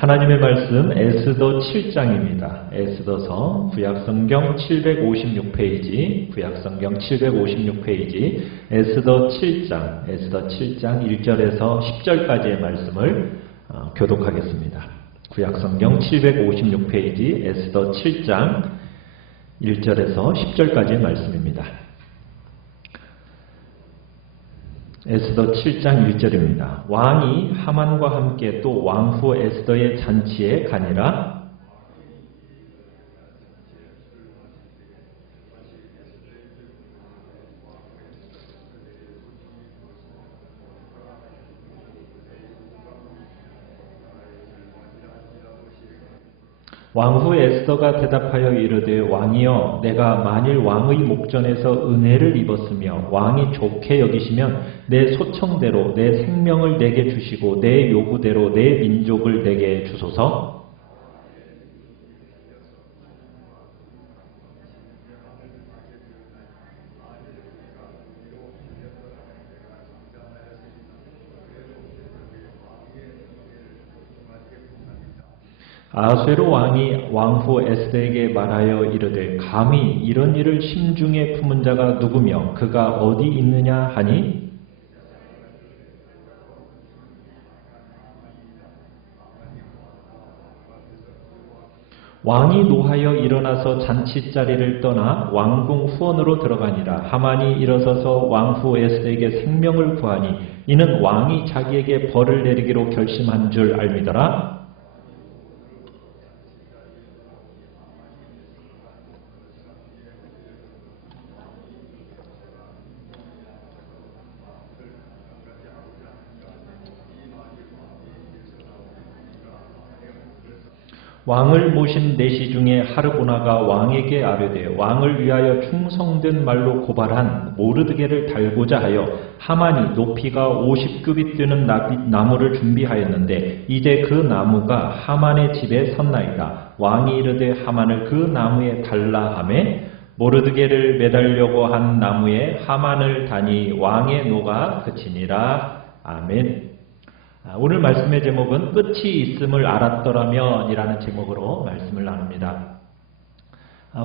하나님의 말씀 에스더 7장입니다. 에스더서 구약성경 756페이지, 구약성경 756페이지, 에스더 7장 1절에서 10절까지의 말씀을 교독하겠습니다. 구약성경 756페이지, 에스더 7장 1절에서 10절까지의 말씀입니다. 에스더 7장 1절입니다. 왕이 하만과 함께 또 왕후 에스더의 잔치에 가니라. 왕후 에스더가 대답하여 이르되 왕이여 내가 만일 왕의 목전에서 은혜를 입었으며 왕이 좋게 여기시면 내 소청대로 내 생명을 내게 주시고 내 요구대로 내 민족을 내게 주소서. 아수에로 왕이 왕후 에스더에게 말하여 이르되 감히 이런 일을 심중에 품은 자가 누구며 그가 어디 있느냐 하니 왕이 노하여 일어나서 잔치자리를 떠나 왕궁 후원으로 들어가니라. 하만이 일어서서 왕후 에스더에게 생명을 구하니 이는 왕이 자기에게 벌을 내리기로 결심한 줄 알미더라. 왕을 모신 내시 중에 하르보나가 왕에게 아뢰되 왕을 위하여 충성된 말로 고발한 모르드게를 달고자 하여 하만이 높이가 50규빗 되는 나무를 준비하였는데 이제 그 나무가 하만의 집에 섰나이다. 왕이 이르되 하만을 그 나무에 달라 하매 모르드게를 매달려고 한 나무에 하만을 다니 왕의 노가 그치니라. 아멘. 오늘 말씀의 제목은 끝이 있음을 알았더라면 이라는 제목으로 말씀을 나눕니다.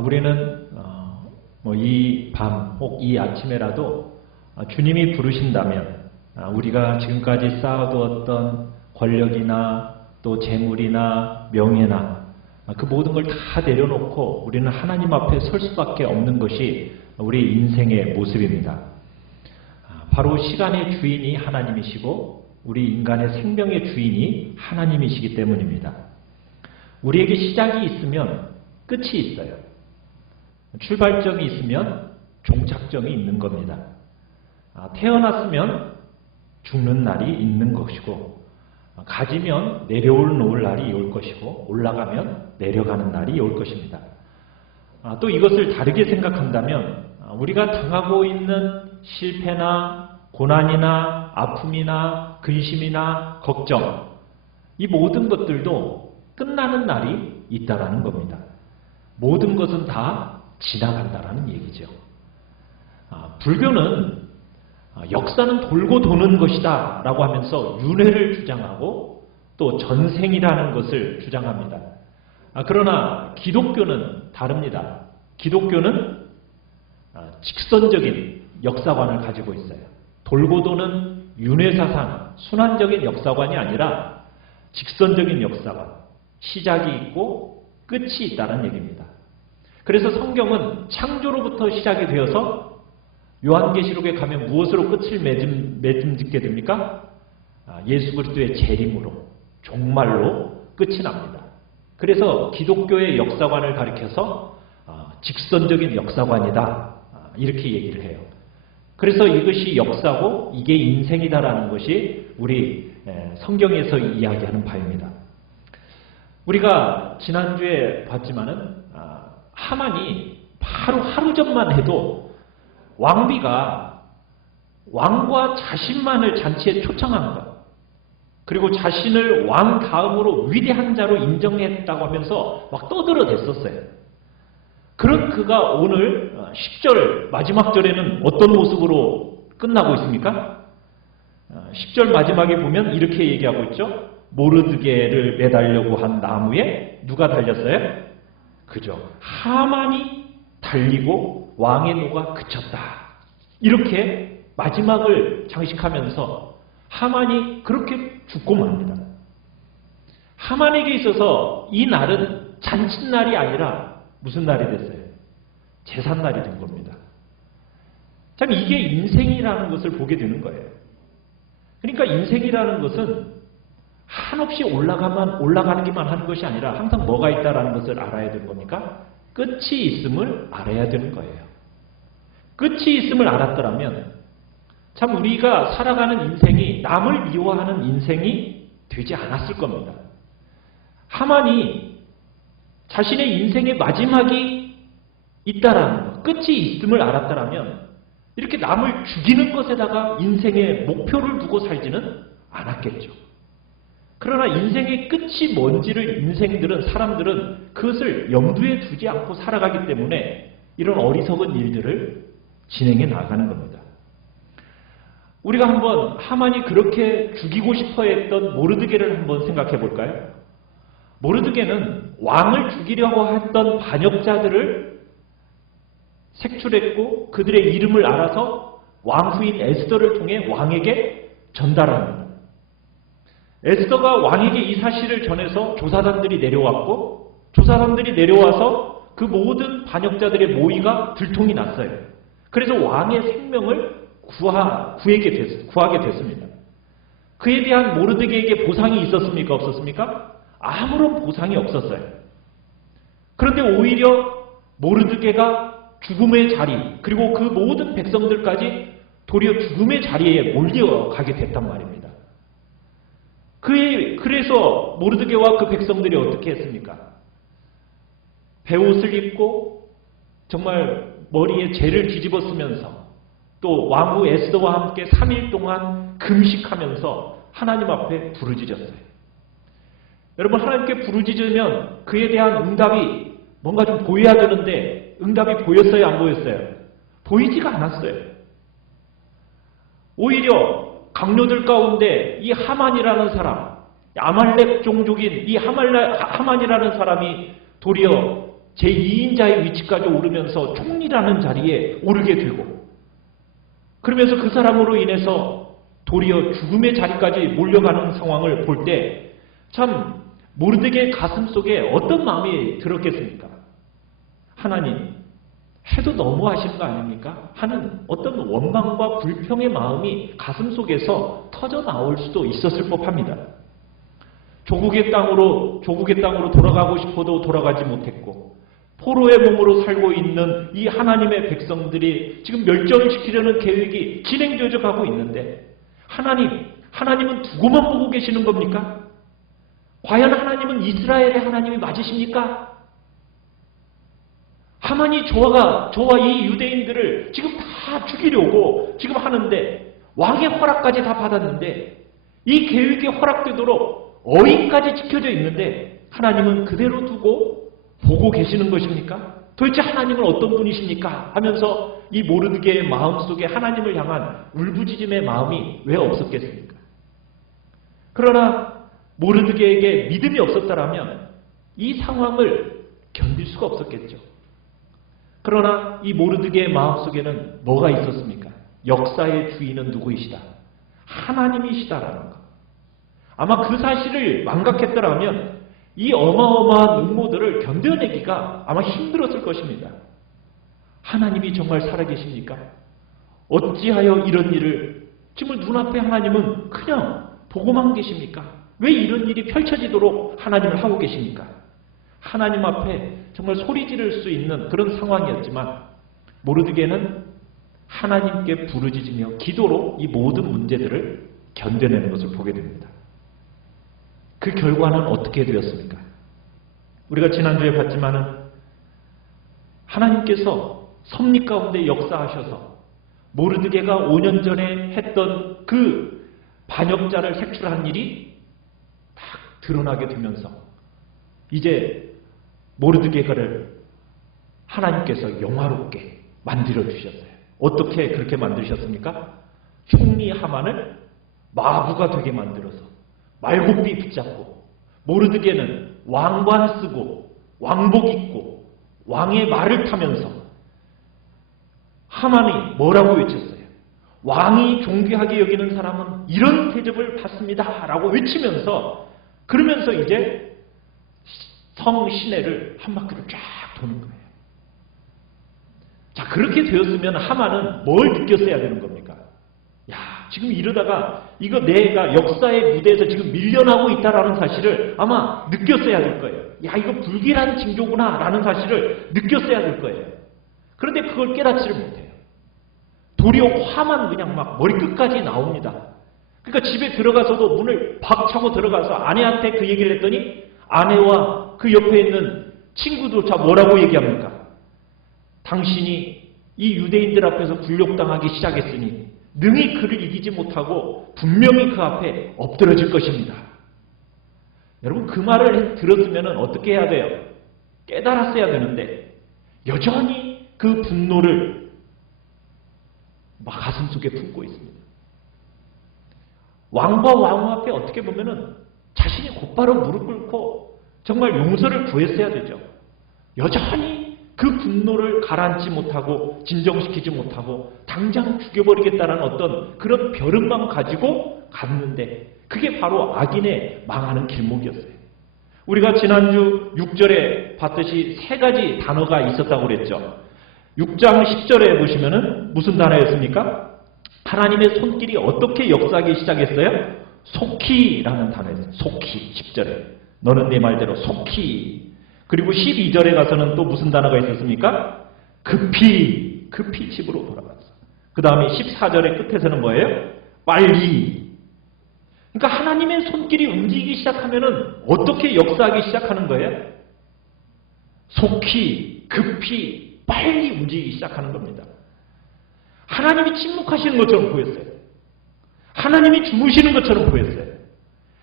우리는 이 밤 혹 이 아침에라도 주님이 부르신다면 우리가 지금까지 쌓아두었던 권력이나 또 재물이나 명예나 그 모든 걸 다 내려놓고 우리는 하나님 앞에 설 수밖에 없는 것이 우리 인생의 모습입니다. 바로 시간의 주인이 하나님이시고 우리 인간의 생명의 주인이 하나님이시기 때문입니다. 우리에게 시작이 있으면 끝이 있어요. 출발점이 있으면 종착점이 있는 겁니다. 태어났으면 죽는 날이 있는 것이고 가지면 내려올 날이 올 것이고 올라가면 내려가는 날이 올 것입니다. 또 이것을 다르게 생각한다면 우리가 당하고 있는 실패나 고난이나 아픔이나 근심이나 걱정 이 모든 것들도 끝나는 날이 있다라는 겁니다. 모든 것은 다 지나간다라는 얘기죠. 불교는 역사는 돌고 도는 것이다 라고 하면서 윤회를 주장하고 또 전생이라는 것을 주장합니다. 그러나 기독교는 다릅니다. 기독교는 직선적인 역사관을 가지고 있어요. 돌고 도는 윤회사상, 순환적인 역사관이 아니라 직선적인 역사관, 시작이 있고 끝이 있다는 얘기입니다. 그래서 성경은 창조로부터 시작이 되어서 요한계시록에 가면 무엇으로 끝을 맺음 짓게 됩니까? 예수 그리스도의 재림으로, 종말로 끝이 납니다. 그래서 기독교의 역사관을 가리켜서 직선적인 역사관이다 이렇게 얘기를 해요. 그래서 이것이 역사고 이게 인생이다라는 것이 우리 성경에서 이야기하는 바입니다. 우리가 지난주에 봤지만은 하만이 바로 하루 전만 해도 왕비가 왕과 자신만을 잔치에 초청한 것 그리고 자신을 왕 다음으로 위대한 자로 인정했다고 하면서 막 떠들어댔었어요. 그런 그가 오늘 10절 마지막 절에는 어떤 모습으로 끝나고 있습니까? 10절 마지막에 보면 이렇게 얘기하고 있죠. 모르드게를 매달려고 한 나무에 누가 달렸어요? 그죠. 하만이 달리고 왕의 노가 그쳤다. 이렇게 마지막을 장식하면서 하만이 그렇게 죽고 맙니다. 하만에게 있어서 이 날은 잔칫날이 아니라 무슨 날이 됐어요? 제삿날이 된 겁니다. 참 이게 인생이라는 것을 보게 되는 거예요. 그러니까 인생이라는 것은 한없이 올라가기만 하는 것이 아니라 항상 뭐가 있다라는 것을 알아야 되는 겁니까? 끝이 있음을 알아야 되는 거예요. 끝이 있음을 알았더라면 참 우리가 살아가는 인생이 남을 미워하는 인생이 되지 않았을 겁니다. 하만이 자신의 인생의 마지막이 있다라는 것, 끝이 있음을 알았더라면 이렇게 남을 죽이는 것에다가 인생의 목표를 두고 살지는 않았겠죠. 그러나 인생의 끝이 뭔지를 사람들은 그것을 염두에 두지 않고 살아가기 때문에 이런 어리석은 일들을 진행해 나가는 겁니다. 우리가 한번 하만이 그렇게 죽이고 싶어 했던 모르드게를 한번 생각해 볼까요? 모르드게는 왕을 죽이려고 했던 반역자들을 색출했고 그들의 이름을 알아서 왕후인 에스더를 통해 왕에게 전달합니다. 에스더가 왕에게 이 사실을 전해서 조사단들이 내려왔고 조사단들이 내려와서 그 모든 반역자들의 모의가 들통이 났어요. 그래서 왕의 생명을 구하게 됐습니다. 그에 대한 모르드게에게 보상이 있었습니까? 없었습니까? 아무런 보상이 없었어요. 그런데 오히려 모르드게가 죽음의 자리, 그리고 그 모든 백성들까지 도리어 죽음의 자리에 몰려가게 됐단 말입니다. 그래서 모르드게와 그 백성들이 어떻게 했습니까? 베옷을 입고 정말 머리에 재를 뒤집어 쓰면서 또 왕후 에스더와 함께 3일 동안 금식하면서 하나님 앞에 부르짖었어요. 여러분, 하나님께 부르짖으면 그에 대한 응답이 뭔가 좀 보여야 되는데 응답이 보였어요? 안 보였어요? 보이지가 않았어요. 오히려 강요들 가운데 이 하만이라는 사람, 아말렉 종족인 이 하만이라는 사람이 도리어 제2인자의 위치까지 오르면서 총리라는 자리에 오르게 되고 그러면서 그 사람으로 인해서 도리어 죽음의 자리까지 몰려가는 상황을 볼 때 참 모르드게의 가슴 속에 어떤 마음이 들었겠습니까? 하나님, 해도 너무하신 거 아닙니까? 하는 어떤 원망과 불평의 마음이 가슴 속에서 터져 나올 수도 있었을 법합니다. 조국의 땅으로 돌아가고 싶어도 돌아가지 못했고 포로의 몸으로 살고 있는 이 하나님의 백성들이 지금 멸절시키려는 계획이 진행되어 가고 있는데 하나님은 두고만 보고 계시는 겁니까? 과연 하나님은 이스라엘의 하나님이 맞으십니까? 하만이 저와 이 유대인들을 지금 다 죽이려고 지금 하는데 왕의 허락까지 다 받았는데 이 계획이 허락되도록 어인까지 지켜져 있는데 하나님은 그대로 두고 보고 계시는 것입니까? 도대체 하나님은 어떤 분이십니까? 하면서 이 모르드게의 마음속에 하나님을 향한 울부짖음의 마음이 왜 없었겠습니까? 그러나 모르드게에게 믿음이 없었다면 이 상황을 견딜 수가 없었겠죠. 그러나 이 모르드게의 마음속에는 뭐가 있었습니까? 역사의 주인은 누구이시다? 하나님이시다라는 것. 아마 그 사실을 망각했더라면 이 어마어마한 음모들을 견뎌내기가 아마 힘들었을 것입니다. 하나님이 정말 살아계십니까? 어찌하여 이런 일을 지금 눈앞에 하나님은 그냥 보고만 계십니까? 왜 이런 일이 펼쳐지도록 하나님을 하고 계십니까? 하나님 앞에 정말 소리 지를 수 있는 그런 상황이었지만 모르드게는 하나님께 부르짖으며 기도로 이 모든 문제들을 견뎌내는 것을 보게 됩니다. 그 결과는 어떻게 되었습니까? 우리가 지난주에 봤지만은 하나님께서 섭리 가운데 역사하셔서 모르드게가 5년 전에 했던 그 반역자를 색출한 일이 딱 드러나게 되면서 이제 모르드게를 하나님께서 영화롭게 만들어 주셨어요. 어떻게 그렇게 만드셨습니까? 총리 하만을 마부가 되게 만들어서 말굽비 붙잡고 모르드게는 왕관 쓰고 왕복 입고 왕의 말을 타면서 하만이 뭐라고 외쳤어요? 왕이 존귀하게 여기는 사람은 이런 대접을 받습니다 라고 외치면서 그러면서 이제 성 시내를 한 바퀴를 쫙 도는 거예요. 자, 그렇게 되었으면 하만은 뭘 느꼈어야 되는 겁니까? 야, 지금 이러다가 이거 내가 역사의 무대에서 지금 밀려나고 있다라는 사실을 아마 느꼈어야 될 거예요. 야, 이거 불길한 징조구나 라는 사실을 느꼈어야 될 거예요. 그런데 그걸 깨닫지를 못해요. 도리어 화만 그냥 막 머리끝까지 나옵니다. 그러니까 집에 들어가서도 문을 박 차고 들어가서 아내한테 그 얘기를 했더니 아내와 그 옆에 있는 친구조차 뭐라고 얘기합니까? 당신이 이 유대인들 앞에서 굴욕당하기 시작했으니 능히 그를 이기지 못하고 분명히 그 앞에 엎드러질 것입니다. 여러분, 그 말을 들었으면 어떻게 해야 돼요? 깨달았어야 되는데 여전히 그 분노를 막 가슴속에 품고 있습니다. 왕과 왕후 앞에 어떻게 보면은 자신이 곧바로 무릎 꿇고 정말 용서를 구했어야 되죠. 여전히 그 분노를 가라앉지 못하고 진정시키지 못하고 당장 죽여버리겠다는 어떤 그런 벼름만 가지고 갔는데 그게 바로 악인의 망하는 길목이었어요. 우리가 지난주 6절에 봤듯이 세 가지 단어가 있었다고 그랬죠. 6장 10절에 보시면은 무슨 단어였습니까? 하나님의 손길이 어떻게 역사하기 시작했어요? 속히라는 단어였어요. 속히 10절에 너는 내 말대로 속히. 그리고 12절에 가서는 또 무슨 단어가 있었습니까? 급히 집으로 돌아갔어. 그 다음에 14절의 끝에서는 뭐예요? 빨리. 그러니까 하나님의 손길이 움직이기 시작하면은 어떻게 역사하기 시작하는 거예요? 속히, 급히, 빨리 움직이기 시작하는 겁니다. 하나님이 침묵하시는 것처럼 보였어요. 하나님이 주무시는 것처럼 보였어요.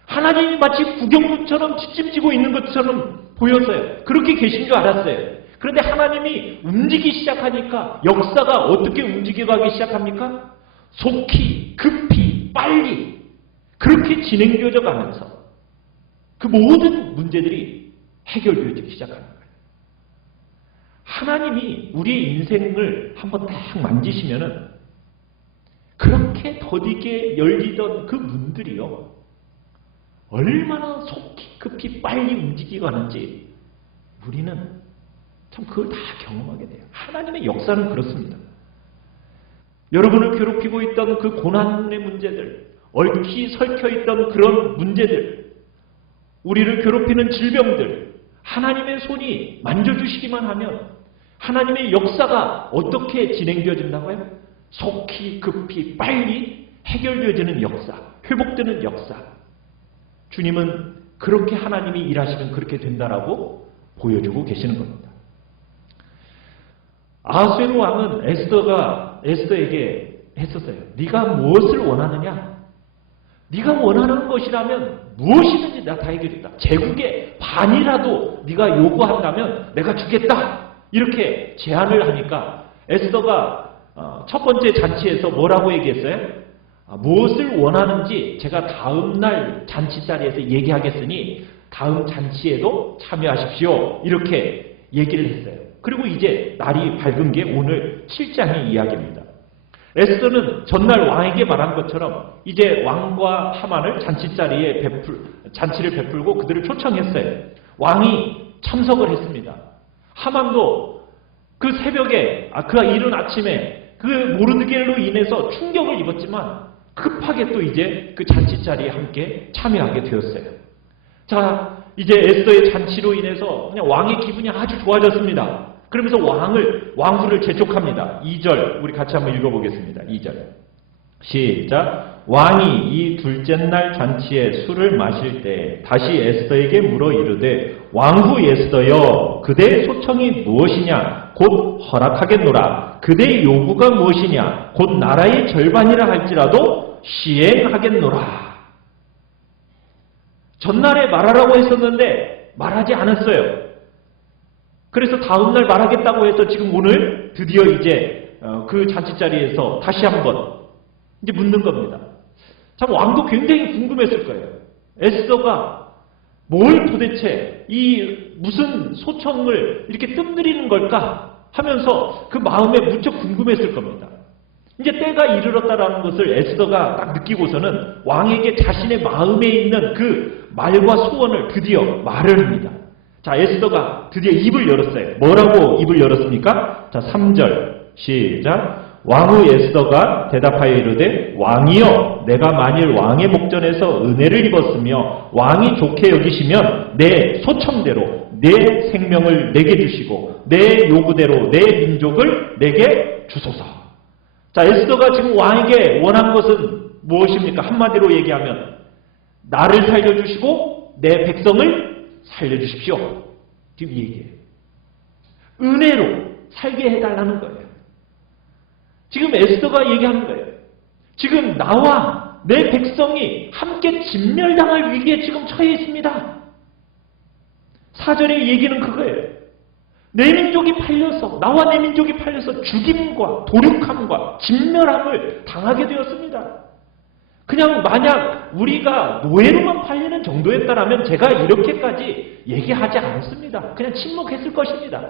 하나님이 마치 구경꾼처럼 뒷짐지고 있는 것처럼 보였어요. 그렇게 계신 줄 알았어요. 그런데 하나님이 움직이기 시작하니까 역사가 어떻게 움직여가기 시작합니까? 속히, 급히, 빨리 그렇게 진행되어져 가면서 그 모든 문제들이 해결되어지기 시작하는 거예요. 하나님이 우리의 인생을 한번 딱 만지시면은 그렇게 더디게 열리던 그 문들이요, 얼마나 속히 급히 빨리 움직이고 하는지 우리는 참 그걸 다 경험하게 돼요. 하나님의 역사는 그렇습니다. 여러분을 괴롭히고 있던 그 고난의 문제들, 얽히 설켜있던 그런 문제들, 우리를 괴롭히는 질병들, 하나님의 손이 만져주시기만 하면 하나님의 역사가 어떻게 진행되어진다고요? 속히 급히 빨리 해결되어지는 역사, 회복되는 역사. 주님은 그렇게 하나님이 일하시면 그렇게 된다라고 보여주고 계시는 겁니다. 아하수에로 왕은 에스더에게 했었어요. 네가 무엇을 원하느냐? 네가 원하는 것이라면 무엇이든지 내가 다 해결했다. 제국의 반이라도 네가 요구한다면 내가 주겠다. 이렇게 제안을 하니까 에스더가 첫 번째 잔치에서 뭐라고 얘기했어요? 무엇을 원하는지 제가 다음 날 잔치 자리에서 얘기하겠으니 다음 잔치에도 참여하십시오. 이렇게 얘기를 했어요. 그리고 이제 날이 밝은 게 오늘 7장의 이야기입니다. 에스더는 전날 왕에게 말한 것처럼 이제 왕과 하만을 잔치를 베풀고 그들을 초청했어요. 왕이 참석을 했습니다. 하만도 그 새벽에, 그 이른 아침에 그 모르드게로 인해서 충격을 입었지만 급하게 또 이제 그 잔치 자리에 함께 참여하게 되었어요. 자, 이제 에스더의 잔치로 인해서 그냥 왕의 기분이 아주 좋아졌습니다. 그러면서 왕후를 재촉합니다. 2절 우리 같이 한번 읽어보겠습니다. 2절 시작. 왕이 이 둘째 날 잔치에 술을 마실 때 다시 에스더에게 물어 이르되 왕후 에스더여, 그대의 소청이 무엇이냐? 곧 허락하겠노라. 그대의 요구가 무엇이냐? 곧 나라의 절반이라 할지라도 시행하겠노라. 전날에 말하라고 했었는데 말하지 않았어요. 그래서 다음날 말하겠다고 해서 지금 오늘 드디어 이제 그 잔치자리에서 다시 한번 이제 묻는 겁니다. 참 왕도 굉장히 궁금했을 거예요. 에스더가 뭘 도대체 이 무슨 소청을 이렇게 뜸들이는 걸까 하면서 그 마음에 무척 궁금했을 겁니다. 이제 때가 이르렀다라는 것을 에스더가 딱 느끼고서는 왕에게 자신의 마음에 있는 그 말과 소원을 드디어 말을 합니다. 자, 에스더가 드디어 입을 열었어요. 뭐라고 입을 열었습니까? 자, 3절 시작. 왕후 에스더가 대답하여 이르되 왕이여 내가 만일 왕의 목전에서 은혜를 입었으며 왕이 좋게 여기시면 내 소청대로 내 생명을 내게 주시고 내 요구대로 내 민족을 내게 주소서. 자, 에스더가 지금 왕에게 원한 것은 무엇입니까? 한마디로 얘기하면 나를 살려주시고 내 백성을 살려주십시오. 지금 이 얘기예요. 은혜로 살게 해달라는 거예요. 지금 에스더가 얘기하는 거예요. 지금 나와 내 백성이 함께 진멸당할 위기에 지금 처해 있습니다. 사전의 얘기는 그거예요. 내 민족이 팔려서, 나와 내 민족이 팔려서 죽임과 도륙함과 진멸함을 당하게 되었습니다. 그냥 만약 우리가 노예로만 팔리는 정도였다면 제가 이렇게까지 얘기하지 않았습니다. 그냥 침묵했을 것입니다.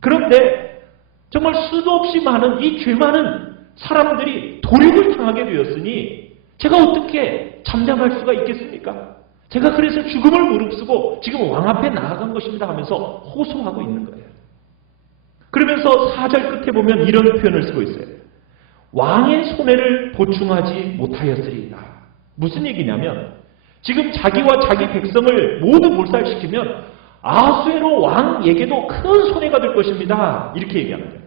그런데 정말 수도 없이 많은 이 죄 많은 사람들이 도륙을 당하게 되었으니 제가 어떻게 잠잠할 수가 있겠습니까? 제가 그래서 죽음을 무릅쓰고 지금 왕 앞에 나아간 것입니다 하면서 호소하고 있는 거예요. 그러면서 4절 끝에 보면 이런 표현을 쓰고 있어요. 왕의 손해를 보충하지 못하였으리이다. 무슨 얘기냐면 지금 자기와 자기 백성을 모두 몰살시키면 아수에로 왕에게도 큰 손해가 될 것입니다. 이렇게 얘기하는 거예요.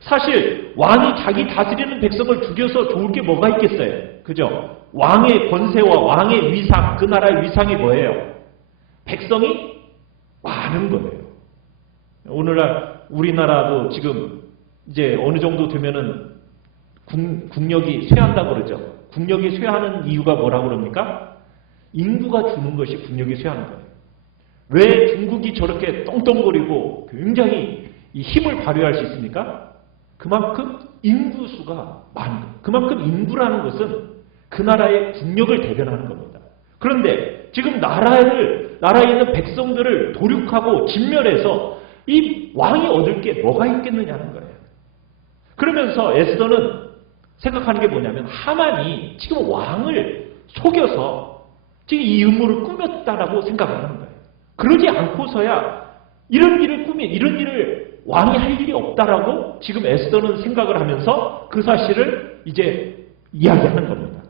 사실 왕이 자기 다스리는 백성을 죽여서 좋을 게 뭐가 있겠어요? 그죠? 왕의 권세와 왕의 위상, 그 나라의 위상이 뭐예요? 백성이 많은 거예요. 오늘날 우리나라도 지금 이제 어느 정도 되면은 국력이 쇠한다고 그러죠. 국력이 쇠하는 이유가 뭐라고 그럽니까? 인구가 주는 것이 국력이 쇠하는 거예요. 왜 중국이 저렇게 떵떵거리고 굉장히 이 힘을 발휘할 수 있습니까? 그만큼 인구수가 많은 거예요. 그만큼 인구라는 것은 그 나라의 국력을 대변하는 겁니다. 그런데 지금 나라에 있는 백성들을 도륙하고 진멸해서 이 왕이 얻을 게 뭐가 있겠느냐는 거예요. 그러면서 에스더는 생각하는 게 뭐냐면 하만이 지금 왕을 속여서 지금 이 음모를 꾸몄다라고 생각하는 거예요. 그러지 않고서야 이런 일을 왕이 할 일이 없다라고 지금 에스더는 생각을 하면서 그 사실을 이제 이야기하는 겁니다.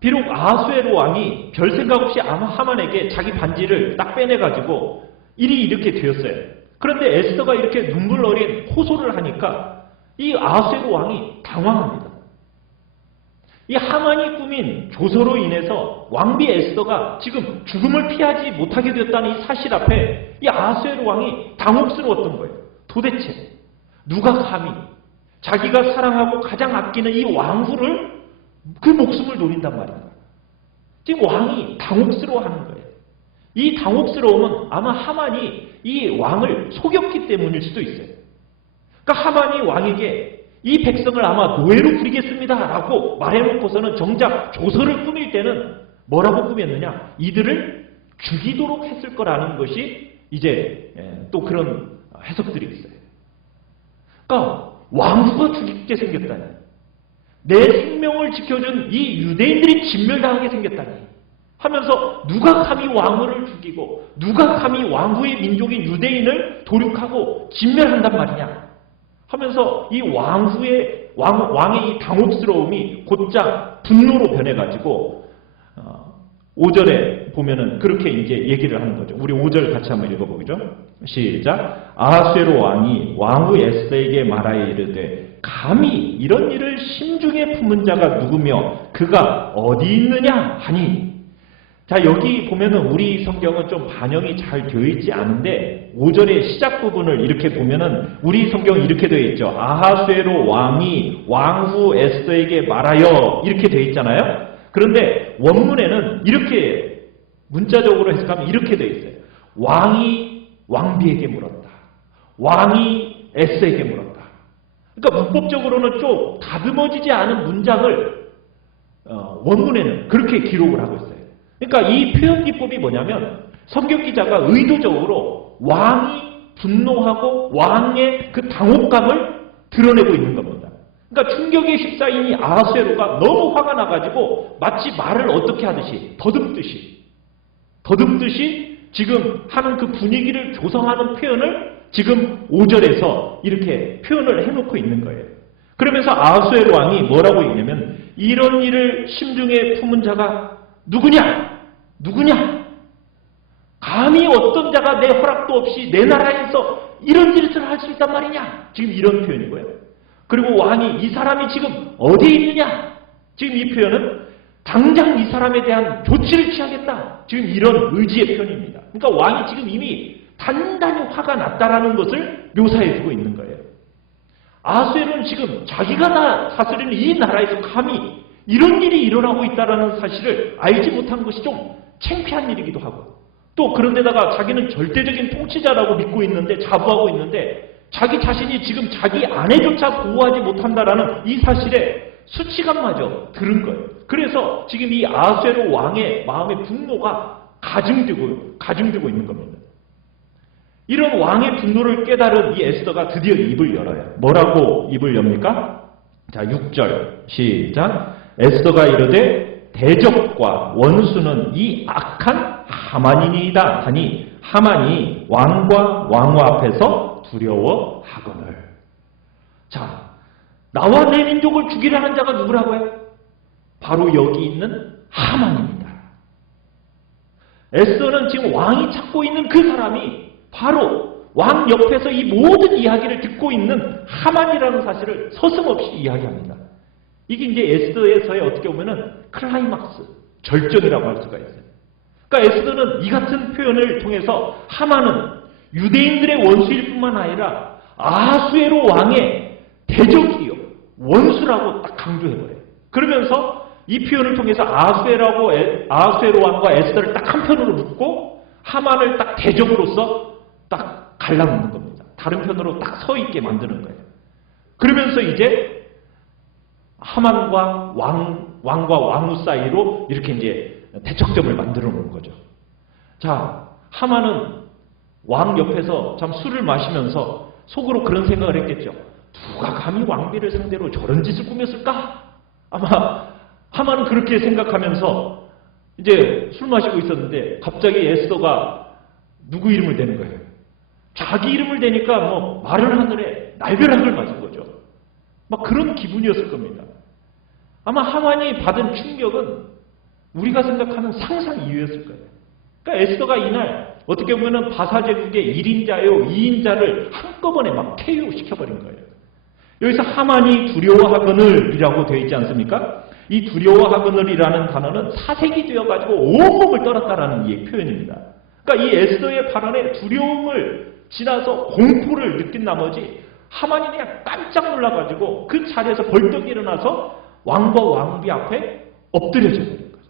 비록 아수에로 왕이 별 생각 없이 하만에게 자기 반지를 딱 빼내가지고 일이 이렇게 되었어요. 그런데 에스더가 이렇게 눈물 어린 호소를 하니까 이 아수에로 왕이 당황합니다. 이 하만이 꾸민 조서로 인해서 왕비 에스더가 지금 죽음을 피하지 못하게 되었다는 이 사실 앞에 이 아수에로 왕이 당혹스러웠던 거예요. 도대체 누가 감히 자기가 사랑하고 가장 아끼는 이 왕후를 그 목숨을 노린단 말입니다. 지금 왕이 당혹스러워하는 거예요. 이 당혹스러움은 아마 하만이 이 왕을 속였기 때문일 수도 있어요. 그러니까 하만이 왕에게 이 백성을 아마 노예로 부리겠습니다 라고 말해놓고서는 정작 조서를 꾸밀 때는 뭐라고 꾸몄느냐? 이들을 죽이도록 했을 거라는 것이 이제 또 그런 해석들이 있어요. 그러니까 왕후가 죽게 생겼다니, 내 생명을 지켜준 이 유대인들이 진멸당하게 생겼다니 하면서 누가 감히 왕후를 죽이고 누가 감히 왕후의 민족인 유대인을 도륙하고 진멸한단 말이냐 하면서 이 왕의 이 당혹스러움이 곧장 분노로 변해가지고 5절에 보면은 그렇게 이제 얘기를 하는 거죠. 우리 5절 같이 한번 읽어보죠. 시작. 아수에로 왕이 왕후 에스더에게 말하여 이르되 감히 이런 일을 심중에 품은 자가 누구며 그가 어디 있느냐 하니. 자, 여기 보면은 우리 성경은 좀 반영이 잘 되어 있지 않은데 5절의 시작 부분을 이렇게 보면은 우리 성경은 이렇게 되어 있죠. 아하수에로 왕이 왕후 에스더에게 말하여 이렇게 되어 있잖아요. 그런데 원문에는 이렇게 문자적으로 해석하면 이렇게 되어 있어요. 왕이 왕비에게 물었다. 왕이 에스더에게 물었다. 그러니까 문법적으로는 좀 다듬어지지 않은 문장을 원문에는 그렇게 기록을 하고 있어요. 그러니까 이 표현 기법이 뭐냐면 성경 기자가 의도적으로 왕이 분노하고 왕의 그 당혹감을 드러내고 있는 겁니다. 그러니까 충격의 14인이 아하수에로가 너무 화가 나가지고 마치 말을 어떻게 하듯이 더듬듯이 지금 하는 그 분위기를 조성하는 표현을 지금 5절에서 이렇게 표현을 해놓고 있는 거예요. 그러면서 아하수에로 왕이 뭐라고 얘기냐면 이런 일을 심중에 품은 자가 누구냐? 감히 어떤 자가 내 허락도 없이 내 나라에서 이런 짓을 할 수 있단 말이냐? 지금 이런 표현이고요. 그리고 왕이 이 사람이 지금 어디에 있느냐? 지금 이 표현은 당장 이 사람에 대한 조치를 취하겠다. 지금 이런 의지의 표현입니다. 그러니까 왕이 지금 이미 단단히 화가 났다라는 것을 묘사해 주고 있는 거예요. 아하수에로는 지금 자기가 다스리는 이 나라에서 감히 이런 일이 일어나고 있다는 사실을 알지 못한 것이 좀 창피한 일이기도 하고 또 그런데다가 자기는 절대적인 통치자라고 믿고 있는데 자부하고 있는데 자기 자신이 지금 자기 아내조차 보호하지 못한다라는 이 사실에 수치감마저 들은 거예요. 그래서 지금 이 아하수에로 왕의 마음의 분노가 가중되고 있는 겁니다. 이런 왕의 분노를 깨달은 이 에스더가 드디어 입을 열어요. 뭐라고 입을 엽니까? 자, 6절 시작. 에스더가 이르되 대적과 원수는 이 악한 하만이니이다 하니 하만이 왕과 왕후 앞에서 두려워하거늘. 자, 나와 내 민족을 죽이려는 자가 누구라고요? 바로 여기 있는 하만입니다. 에스더는 지금 왕이 찾고 있는 그 사람이 바로 왕 옆에서 이 모든 이야기를 듣고 있는 하만이라는 사실을 서슴없이 이야기합니다. 이게 이제 에스더에서의 어떻게 보면은 클라이막스, 절정이라고 할 수가 있어요. 그러니까 에스더는 이 같은 표현을 통해서 하만은 유대인들의 원수일 뿐만 아니라 아하수에로 왕의 대적이요, 원수라고 딱 강조해버려요. 그러면서 이 표현을 통해서 아하수에로 왕과 에스더를 딱 한편으로 묶고 하만을 딱 대적으로서 딱 갈라놓는 겁니다. 다른 편으로 딱 서 있게 만드는 거예요. 그러면서 이제 하만과 왕과 왕후 사이로 이렇게 이제 대척점을 만들어 놓은 거죠. 자, 하만은 왕 옆에서 참 술을 마시면서 속으로 그런 생각을 했겠죠. 누가 감히 왕비를 상대로 저런 짓을 꾸몄을까? 아마 하만은 그렇게 생각하면서 이제 술 마시고 있었는데 갑자기 에스더가 누구 이름을 대는 거예요. 자기 이름을 대니까 뭐 마른 하늘에 날벼락을 맞은 거죠. 막 그런 기분이었을 겁니다. 아마 하만이 받은 충격은 우리가 생각하는 상상 이외였을 거예요. 그러니까 에스더가 이날 어떻게 보면 바사제국의 1인자요 2인자를 한꺼번에 막 KO시켜버린 거예요. 여기서 하만이 두려워하거늘이라고 되어 있지 않습니까? 이 두려워하거늘이라는 단어는 사색이 되어가지고 온몸을 떨었다라는 이 표현입니다. 그러니까 이 에스더의 발언에 두려움을 지나서 공포를 느낀 나머지 하만이 그냥 깜짝 놀라가지고 그 자리에서 벌떡 일어나서 왕과 왕비 앞에 엎드려져 버린 거죠.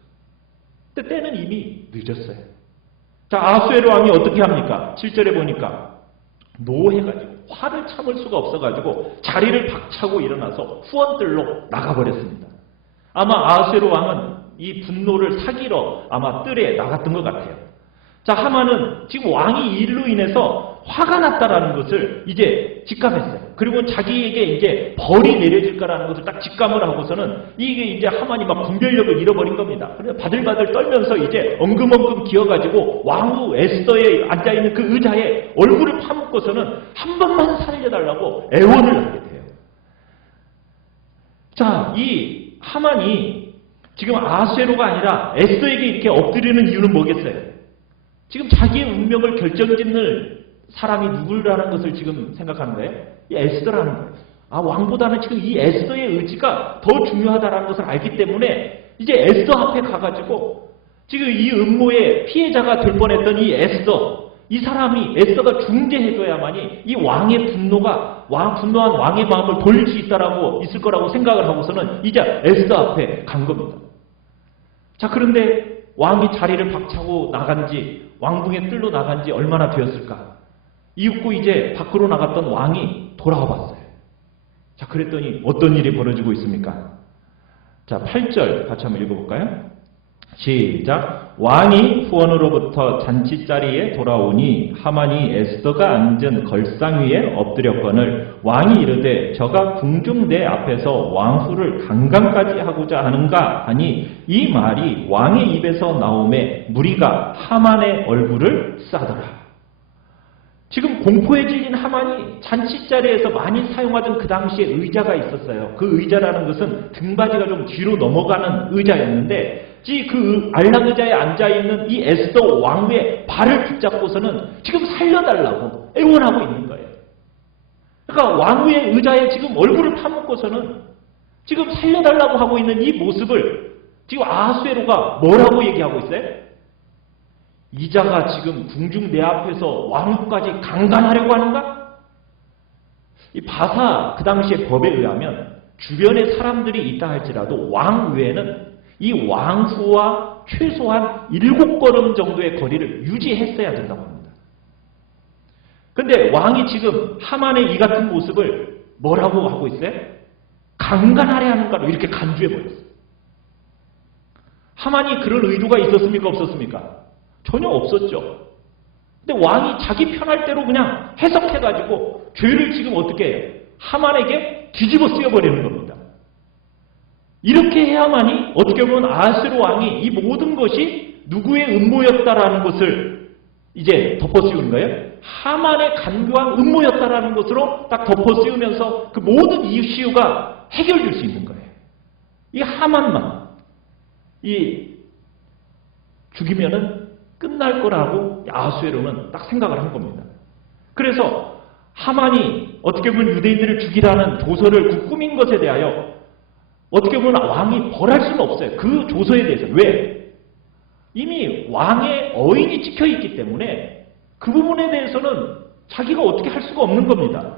근데 때는 이미 늦었어요. 자, 아하수에로 왕이 어떻게 합니까? 7절에 보니까 노해가지고 화를 참을 수가 없어가지고 자리를 박차고 일어나서 후원들로 나가버렸습니다. 아마 아하수에로 왕은 이 분노를 사기로 아마 뜰에 나갔던 것 같아요. 자, 하만은 지금 왕이 이 일로 인해서 화가 났다라는 것을 이제 직감했어요. 그리고 자기에게 이제 벌이 내려질 거라는 것을 딱 직감을 하고서는 이게 이제 하만이 막 분별력을 잃어버린 겁니다. 그래서 바들바들 떨면서 이제 엉금엉금 기어가지고 왕후 에스더에 앉아있는 그 의자에 얼굴을 파묻고서는 한 번만 살려달라고 애원을 하게 돼요. 자, 이 하만이 지금 아하수에로가 아니라 에스더에게 이렇게 엎드리는 이유는 뭐겠어요? 지금 자기의 운명을 결정짓는 사람이 누구라는 것을 지금 생각하는 거예요? 이 에스더라는 거예요. 아, 왕보다는 지금 이 에스더의 의지가 더 중요하다는 것을 알기 때문에 이제 에스더 앞에 가가지고 지금 이 음모의 피해자가 될 뻔했던 이 에스더, 이 사람이 에스더가 중재해줘야만이 이 왕의 분노한 왕의 마음을 돌릴 수 있을 거라고 생각을 하고서는 이제 에스더 앞에 간 겁니다. 자, 그런데 왕이 자리를 박차고 나간지 왕궁의 뜰로 나간지 얼마나 되었을까? 이윽고 이제 밖으로 나갔던 왕이 돌아와 봤어요. 자, 그랬더니 어떤 일이 벌어지고 있습니까? 자, 8절 같이 한번 읽어볼까요? 시작. 왕이 후원으로부터 잔치자리에 돌아오니 하만이 에스더가 앉은 걸상 위에 엎드렸거늘 왕이 이르되 저가 궁중 내 앞에서 왕후를 강간까지 하고자 하는가 하니 이 말이 왕의 입에서 나오매 무리가 하만의 얼굴을 싸더라. 지금 공포에 질린 하만이 잔치자리에서 많이 사용하던 그 당시에 의자가 있었어요. 그 의자라는 것은 등받이가 좀 뒤로 넘어가는 의자였는데 그 알랑 의자에 앉아있는 이 에스더 왕후의 발을 붙잡고서는 지금 살려달라고 애원하고 있는 거예요. 그러니까 왕후의 의자에 지금 얼굴을 파묻고서는 지금 살려달라고 하고 있는 이 모습을 지금 아하수에로가 뭐라고 얘기하고 있어요? 이자가 지금 궁중 내 앞에서 왕후까지 강간하려고 하는가? 이 바사 그 당시의 법에 의하면 주변에 사람들이 있다 할지라도 왕 외에는 이 왕후와 최소한 7걸음 정도의 거리를 유지했어야 된다고 합니다. 그런데 왕이 지금 하만의 이 같은 모습을 뭐라고 하고 있어요? 강간하려 하는가로 이렇게 간주해버렸어요. 하만이 그런 의도가 있었습니까? 없었습니까? 전혀 없었죠. 근데 왕이 자기 편할 대로 그냥 해석해가지고 죄를 지금 어떻게 해요? 하만에게 뒤집어 쓰여버리는 겁니다. 이렇게 해야만이 어떻게 보면 아하스로 왕이 이 모든 것이 누구의 음모였다라는 것을 이제 덮어씌우는 거예요. 하만의 간교한 음모였다라는 것으로 딱 덮어씌우면서 그 모든 이슈가 해결될 수 있는 거예요. 이 하만만 죽이면은 끝날 거라고 아하수에로는 딱 생각을 한 겁니다. 그래서 하만이 어떻게 보면 유대인들을 죽이라는 조서를 꾸민 것에 대하여 어떻게 보면 왕이 벌할 수는 없어요. 그 조서에 대해서. 왜? 이미 왕의 어인이 찍혀있기 때문에 그 부분에 대해서는 자기가 어떻게 할 수가 없는 겁니다.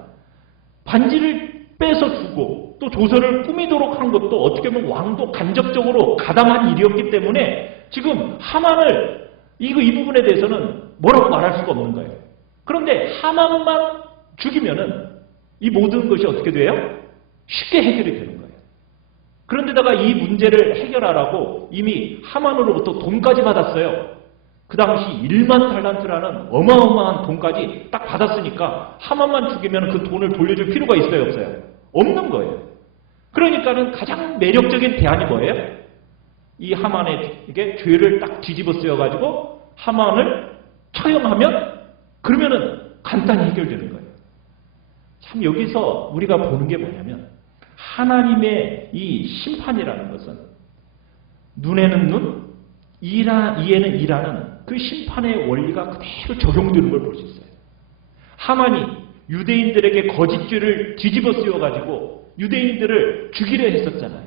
반지를 빼서 주고 또 조서를 꾸미도록 한 것도 어떻게 보면 왕도 간접적으로 가담한 일이었기 때문에 지금 하만을 이 부분에 대해서는 뭐라고 말할 수가 없는 거예요. 그런데 하만만 죽이면은 이 모든 것이 어떻게 돼요? 쉽게 해결이 되는 거예요. 그런데다가 이 문제를 해결하라고 이미 하만으로부터 돈까지 받았어요. 그 당시 1만 달란트라는 어마어마한 돈까지 딱 받았으니까 하만만 죽이면 그 돈을 돌려줄 필요가 있어요? 없어요? 없는 거예요. 그러니까는 가장 매력적인 대안이 뭐예요? 이 하만에게 죄를 딱 뒤집어 쓰여가지고 하만을 처형하면 그러면은 간단히 해결되는 거예요. 참 여기서 우리가 보는 게 뭐냐면 하나님의 이 심판이라는 것은 눈에는 눈, 이에는 이라는 그 심판의 원리가 그대로 적용되는 걸 볼 수 있어요. 하만이 유대인들에게 거짓죄를 뒤집어 쓰여가지고 유대인들을 죽이려 했었잖아요.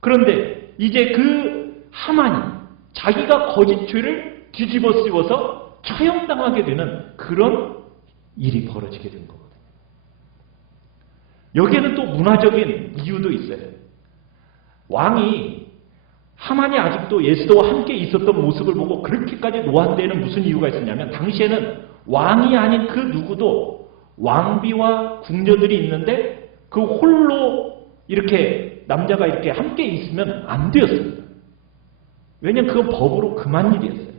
그런데 이제 그 하만이 자기가 거짓죄를 뒤집어 씌워서 처형당하게 되는 그런 일이 벌어지게 된 거거든요. 여기에는 또 문화적인 이유도 있어요. 왕이 하만이 아직도 에스더와 함께 있었던 모습을 보고 그렇게까지 노한 데에는 무슨 이유가 있었냐면 당시에는 왕이 아닌 그 누구도 왕비와 궁녀들이 있는데 그 홀로 이렇게 남자가 이렇게 함께 있으면 안 되었습니다. 왜냐하면 그건 법으로 금한 일이었어요.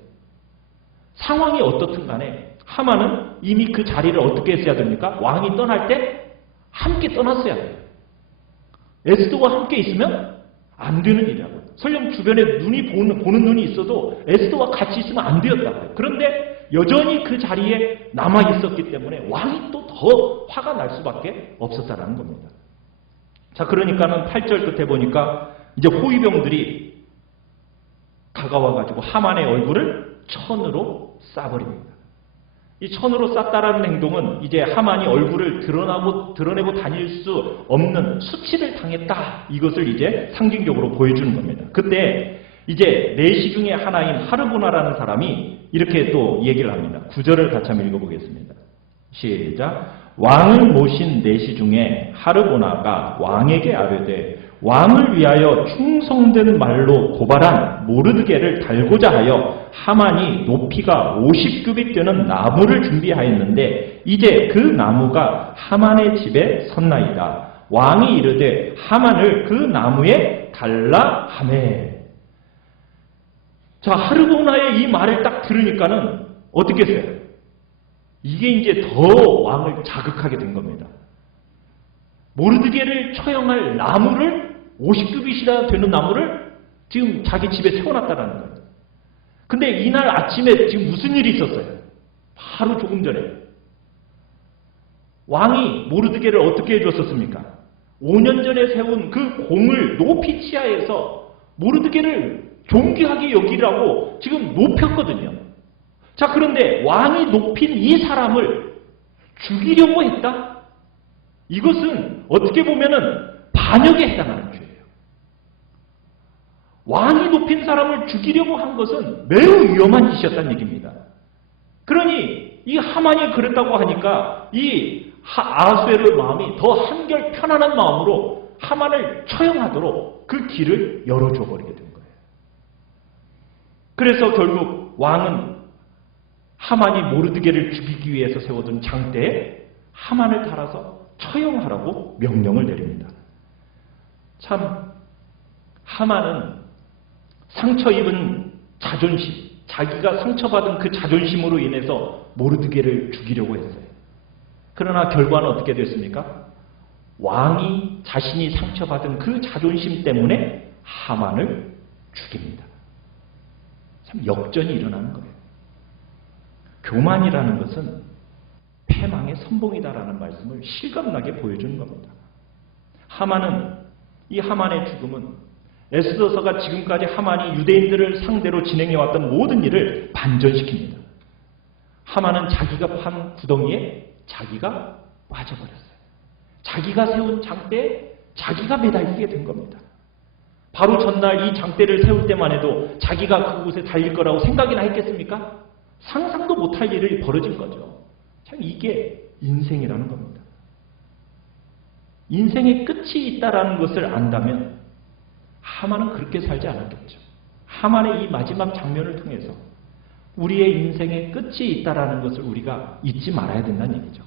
상황이 어떻든 간에 하만은 이미 그 자리를 어떻게 했어야 됩니까? 왕이 떠날 때 함께 떠났어야 돼요. 에스더와 함께 있으면 안 되는 일이라고요. 설령 주변에 보는 눈이 있어도 에스더와 같이 있으면 안 되었다고요. 그런데 여전히 그 자리에 남아 있었기 때문에 왕이 또 더 화가 날 수밖에 없었다는 겁니다. 자, 그러니까는 8절 끝에 보니까 이제 호위병들이 다가와가지고 하만의 얼굴을 천으로 쏴버립니다. 이 천으로 쐈다라는 행동은 이제 하만이 얼굴을 드러내고 다닐 수 없는 수치를 당했다. 이것을 이제 상징적으로 보여주는 겁니다. 그때 이제 내시 중에 하나인 하르보나라는 사람이 이렇게 또 얘기를 합니다. 9절을 같이 한번 읽어보겠습니다. 시작. 왕을 모신 내시 중에 하르보나가 왕에게 아뢰되 왕을 위하여 충성된 말로 고발한 모르드게를 달고자 하여 하만이 높이가 50규빗 되는 나무를 준비하였는데 이제 그 나무가 하만의 집에 섰나이다. 왕이 이르되 하만을 그 나무에 달라 하매. 자, 하르보나의 이 말을 딱 들으니까는 어떻겠어요? 이게 이제 더 왕을 자극하게 된 겁니다. 모르드게를 처형할 나무를 50규빗이나 되는 나무를 지금 자기 집에 세워놨다는 거예요. 근데 이날 아침에 지금 무슨 일이 있었어요? 바로 조금 전에 왕이 모르드게를 어떻게 해줬었습니까? 5년 전에 세운 그 공을 높이 치하해서 모르드게를 존귀하게 여기라고 지금 높였거든요. 자, 그런데 왕이 높인 이 사람을 죽이려고 했다? 이것은 어떻게 보면은 반역에 해당하는 죄예요. 왕이 높인 사람을 죽이려고 한 것은 매우 위험한 짓이었다는 얘기입니다. 그러니 이 하만이 그랬다고 하니까 이 아하수에로의 마음이 더 한결 편안한 마음으로 하만을 처형하도록 그 길을 열어줘 버리게 된 거예요. 그래서 결국 왕은 하만이 모르드게를 죽이기 위해서 세워둔 장대에 하만을 달아서 처형하라고 명령을 내립니다. 참 하만은 상처 입은 자존심, 자기가 상처받은 그 자존심으로 인해서 모르드게를 죽이려고 했어요. 그러나 결과는 어떻게 됐습니까? 왕이 자신이 상처받은 그 자존심 때문에 하만을 죽입니다. 참 역전이 일어나는 거예요. 교만이라는 것은 패망의 선봉이다라는 말씀을 실감나게 보여주는 겁니다. 이 하만의 죽음은 에스더서가 지금까지 하만이 유대인들을 상대로 진행해왔던 모든 일을 반전시킵니다. 하만은 자기가 판 구덩이에 자기가 빠져버렸어요. 자기가 세운 장대에 자기가 매달리게 된 겁니다. 바로 전날 이 장대를 세울 때만 해도 자기가 그곳에 달릴 거라고 생각이나 했겠습니까? 상상도 못할 일이 벌어진 거죠. 참 이게 인생이라는 겁니다. 인생의 끝이 있다라는 것을 안다면 하만은 그렇게 살지 않았겠죠. 하만의 이 마지막 장면을 통해서 우리의 인생의 끝이 있다라는 것을 우리가 잊지 말아야 된다는 얘기죠.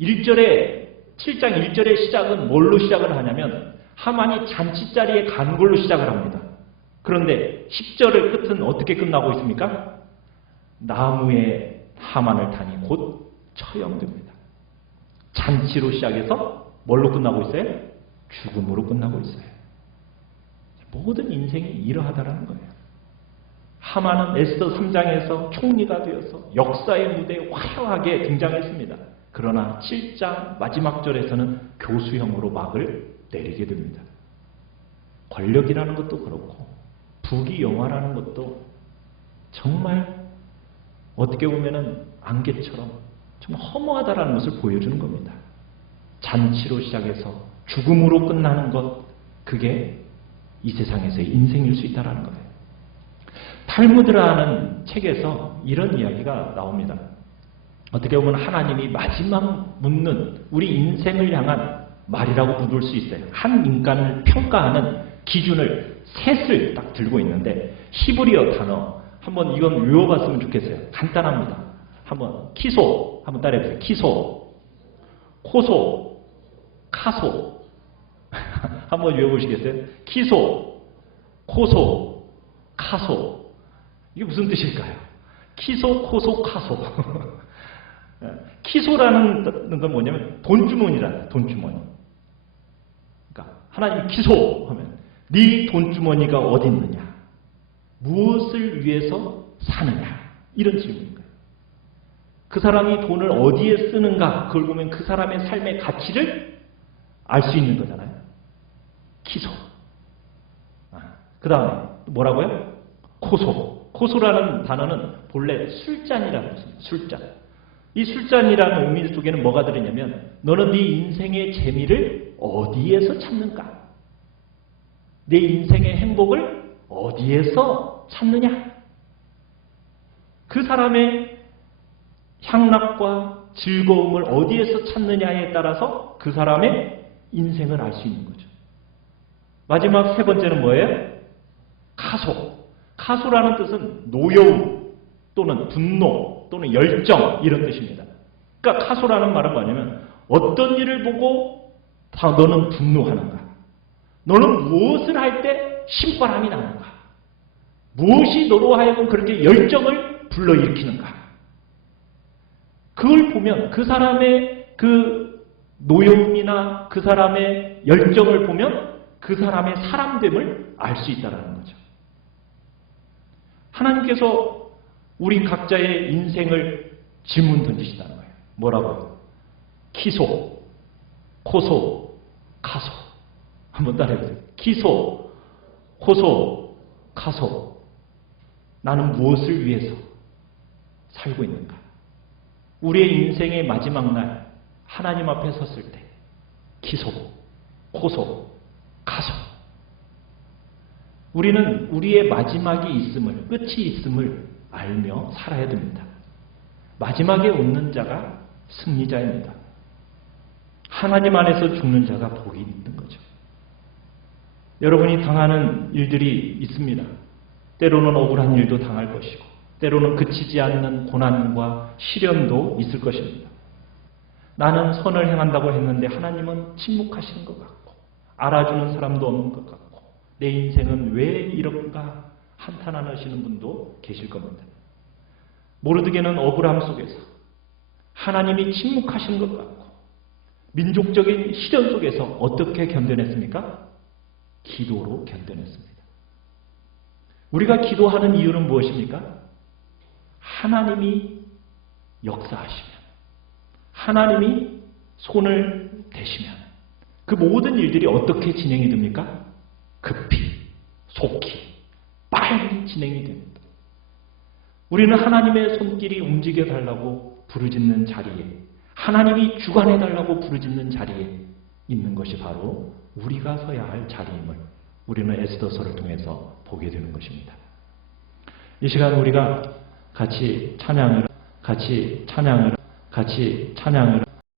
7장 1절의 시작은 뭘로 시작을 하냐면 하만이 잔치자리에 간 걸로 시작을 합니다. 그런데 10절의 끝은 어떻게 끝나고 있습니까? 나무에 하만을 타니 곧 처형됩니다. 잔치로 시작해서 뭘로 끝나고 있어요? 죽음으로 끝나고 있어요. 모든 인생이 이러하다라는 거예요. 하만은 에스더 3장에서 총리가 되어서 역사의 무대에 화려하게 등장했습니다. 그러나 7장 마지막 절에서는 교수형으로 막을 내리게 됩니다. 권력이라는 것도 그렇고 부귀영화라는 것도 정말 어떻게 보면은 안개처럼 정말 허무하다라는 것을 보여주는 겁니다. 잔치로 시작해서 죽음으로 끝나는 것, 그게 이 세상에서의 인생일 수 있다는 거예요. 탈무드라는 책에서 이런 이야기가 나옵니다. 어떻게 보면 하나님이 마지막 묻는 우리 인생을 향한 말이라고 부를 수 있어요. 한 인간을 평가하는 기준을 셋을 딱 들고 있는데 히브리어 단어 한번 이건 외워봤으면 좋겠어요. 간단합니다. 한번 키소 한번 따라해보세요. 키소, 코소, 카소 한번 외워보시겠어요? 키소, 코소, 카소. 이게 무슨 뜻일까요? 키소, 코소, 카소. 키소라는 건 뭐냐면 돈주머니라는 돈주머니. 그러니까 하나님이 키소 하면 네 돈주머니가 어디 있느냐? 무엇을 위해서 사느냐? 이런 질문인 거예요. 그 사람이 돈을 어디에 쓰는가? 그걸 보면 그 사람의 삶의 가치를 알 수 있는 거잖아요. 키소. 그 다음에 뭐라고요? 코소. 코소라는 단어는 본래 술잔이라는 뜻입니다. 술잔. 이 술잔이라는 의미 속에는 뭐가 들었냐면 너는 네 인생의 재미를 어디에서 찾는가? 내 인생의 행복을 어디에서 찾느냐? 그 사람의 향락과 즐거움을 어디에서 찾느냐에 따라서 그 사람의 인생을 알 수 있는 거죠. 마지막 세 번째는 뭐예요? 카소. 카소라는 뜻은 노여움 또는 분노 또는 열정 이런 뜻입니다. 그러니까 카소라는 말은 뭐냐면 어떤 일을 보고 너는 분노하는가? 너는 무엇을 할 때 신바람이 나는가? 무엇이 너로 하여금 그렇게 열정을 불러일으키는가? 그걸 보면 그 사람의 그 노여움이나 그 사람의 열정을 보면 그 사람의 사람됨을 알 수 있다는 거죠. 하나님께서 우리 각자의 인생을 질문 던지신다는 거예요. 뭐라고요? 키소, 코소, 카소. 한번 따라해보세요. 키소, 코소, 카소. 나는 무엇을 위해서 살고 있는가? 우리의 인생의 마지막 날 하나님 앞에 섰을 때 키소, 코소, 카소. 우리는 우리의 마지막이 있음을, 끝이 있음을 알며 살아야 됩니다. 마지막에 웃는 자가 승리자입니다. 하나님 안에서 죽는 자가 복이 있는 거죠. 여러분이 당하는 일들이 있습니다. 때로는 억울한 일도 당할 것이고 때로는 그치지 않는 고난과 시련도 있을 것입니다. 나는 선을 행한다고 했는데 하나님은 침묵하시는 것 같고 알아주는 사람도 없는 것 같고 내 인생은 왜 이런가 한탄하시는 분도 계실 겁니다. 모르드게는 억울함 속에서 하나님이 침묵하시는 것 같고 민족적인 시련 속에서 어떻게 견뎌냈습니까? 기도로 견뎌냈습니다. 우리가 기도하는 이유는 무엇입니까? 하나님이 역사하시면, 하나님이 손을 대시면 그 모든 일들이 어떻게 진행이 됩니까? 급히, 속히, 빨리 진행이 됩니다. 우리는 하나님의 손길이 움직여 달라고 부르짖는 자리에, 하나님이 주관해 달라고 부르짖는 자리에 있는 것이 바로 우리가 서야 할 자리임을 우리는 에스더서를 통해서 보게 되는 것입니다. 이 시간 우리가 같이 찬양을